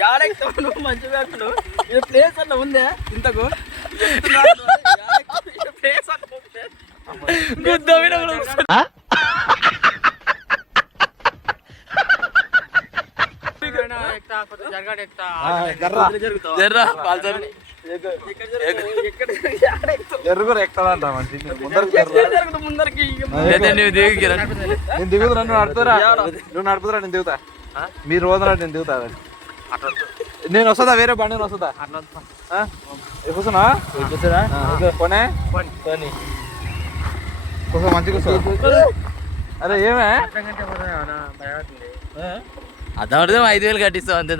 యాడెక్తావు నువ్వు మంచిగా ఇది ప్లేస్ అట్లా ఉందే ఇంతకు ప్లేస్ జరుగురు ఎక్కుతాడంట మంచి ముందరికి నేను దిగుతున్నా నువ్వు నడుపుతురా నువ్వు నడుపుతురా నేను దిగుతా మీరు రోజున నేను దిగుతా నేను వస్తుందా వేరే బండి వస్తుందా కూర్చున్నా కొనే కూర్చో మంచి కూర్చో అరే ఏమే అర్థం 5,000 కట్టిస్తావు అంతే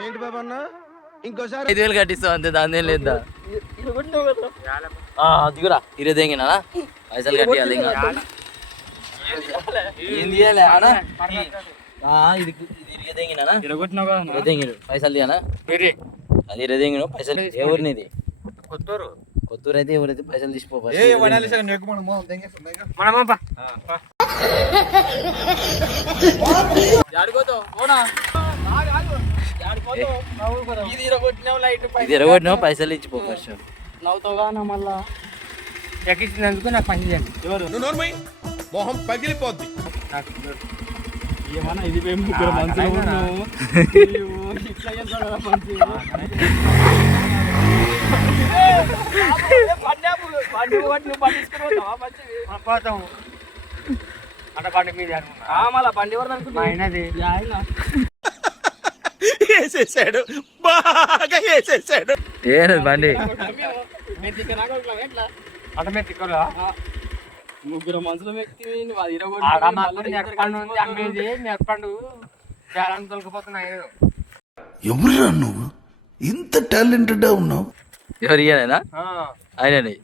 ఏంటి బాబా అన్న ఇంకోసారి 5,000 కట్టిస్తావు అంతే దాని ఏం లేదా దిగురా ఇరే తెంగినా పైసలు కట్టియాలి ఇంకా ఏం తీయాలి అన్నా ఇది ఇరిగే తెంగినా తెంగిడు పైసలు తీయనా అది ఇరే తెంగిను పైసలు ఏ ఊరినిది కొత్తూరు అయితే ఎవరైతే పైసలు తీసిపోవాలి ఇది ఎరగొట్టినావు పైసలు ఇచ్చిపో ఫస్ట్ నవ్వుతావుగా మళ్ళా ఎక్కించినందుకు నాకు పని చేయండి ఎవరు మొహం పగిలిపోద్ది ఏమన్నా ఇది మేము ముగ్గురు మంచిగా ఉన్నాము బండి వేసేసాడు బాగా వేసేసాడు ఏది బండి ముగ్గురు మనుషుల వ్యక్తి ఎవరురా నువ్వు ఇంత టాలెంటెడ్ ఉన్నావు ఎవరు ఇయ్యనా ఆయనని